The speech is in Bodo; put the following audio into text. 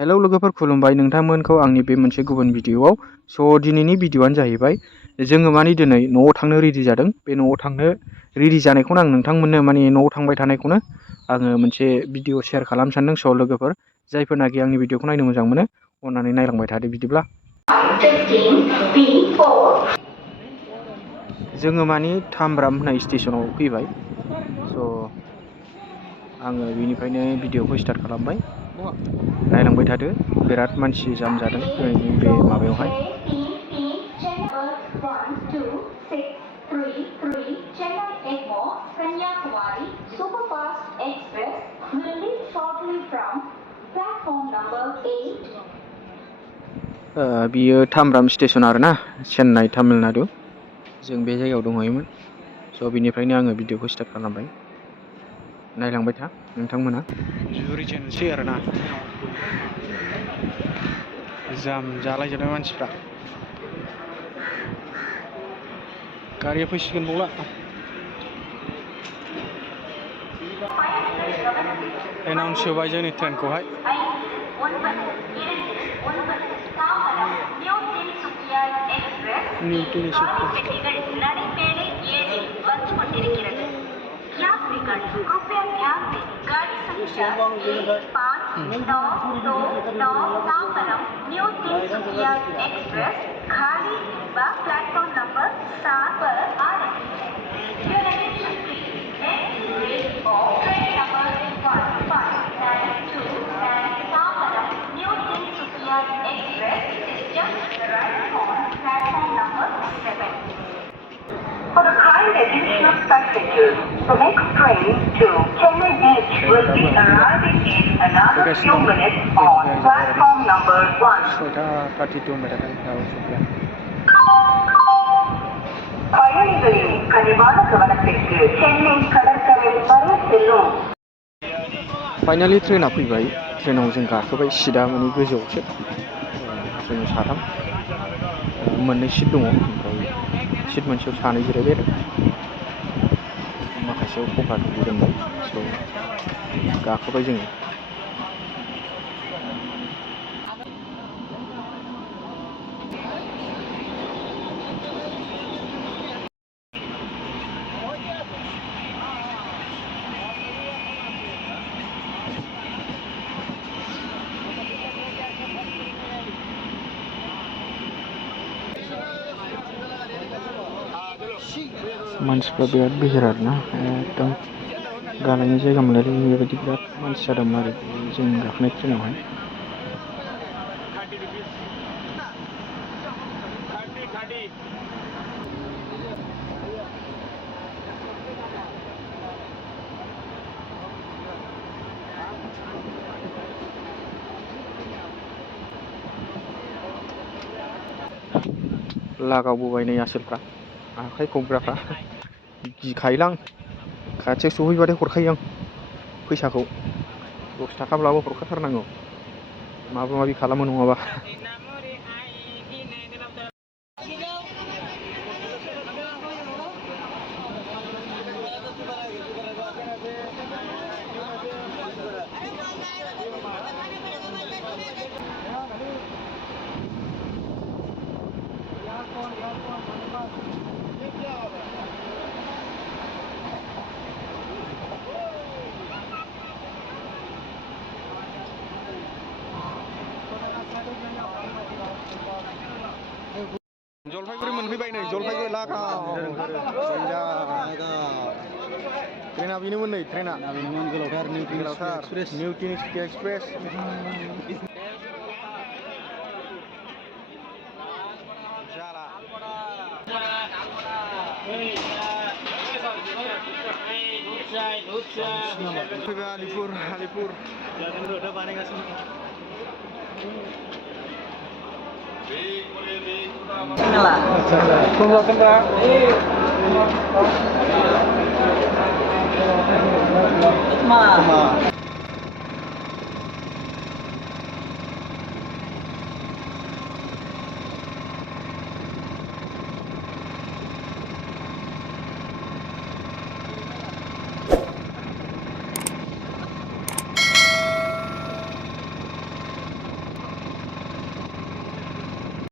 हेलौ लोगोफोर खुलुमबाय नोंथांमोनखौ आंनि बे मोनसे गुबुन भिडिअआव। दिनैनि भिडिअआनो जाहैबाय जोङो दिनै न'आव थांनो रेडि जादों। बे न'आव थांनो रेडि जानायखौनो आं नोंथांमोननो न'आव थांबाय थानायखौनो आङो मोनसे भिडिअ शेयार खालामनो सानदों। लोगोफोर जायफोरनाखि आंनि भिडिअखौ नायनो मोजां मोनो अननानै नायलांबाय थादो। बिदिब्ला जोङो थामब्राम होननाय स्टेसनाव फैबाय। आङो बेनिफ्रायनो भिडिअखौ स्टार्ट खालामबाय। नायलांबाय थादो। बिराद मानसि जाम जादों दिनैनि बे माबायावहाय। बियो थामब्राम स्टेसन आरोना, चेन्नाइ तामिलनाडु। जों बे जायगायाव दंहैयोमोन। बिनिफ्रायनो आङो भिडिअखौ स्टार्ट खालामबाय। नायलांबाय था नोंथांमोना। जुरिजेनसै आरोना, जाम जालायजोबबाय मानसिफ्रा। गारिया फैसिगोन बावला। एनाउन्स होबाय जोंनि ट्रेनखौहाय। निउ तिनसुकिया। यात्रीगण कृपया ध्यान दें, गाड़ी संख्या 15929 तांबरम न्यू तिनसुकिया एक्सप्रेस खाली डिब्बा प्लेटफॉर्म नंबर 7 पर आ रही है। Your attention please. Next train of train number 15929 Tambaram new Tinsukia express is just arrived on platform number 7. For the kind attention of passengers, the next train to Chennai Beach will be arriving in another few minutes on platform number 1. பயணிகளின் கனிவான கவனத்திற்கு சென்னை கடற்கரை வரை செல்லும். फाइनालि ट्रेना फैबाय। ट्रेनाव जों गाखोबाय। सीटआ गोजौआवसो। जों साथाम, मोननै सीट दङ। ओमफ्राय सीट मोनसेयाव सानै जिरायबाय आरो माखासेयाव कभार दोनबाय। गाखोबाय जोङो। मानसिफ्रा बिराद बिहिर आरोना, एकदम गालायनो जायगा मोनलायै बेबायदि बिराद मानसि जादोंमोन आरो जों गाखोनाय ट्रेनावहाय। लागावबोबाय नै आसोलफ्रा, आखाइ खबग्राफ्रा। गिखायोलां, खाथियाव सहैबाथाय हरखायो आं फैसाखौ। 10 थाखाब्लाबो हरखाथारनांगौ, माबा माबि खालामो नङाबा। जलपाइगुरि मोनफैबाय नै, जलपाइगुरि लागाव। ट्रेना बेनोमोन नै, ट्रेना गोलावथार, निउ तिनसुकिया एक्सप्रेस। फैबाय आलिपुर।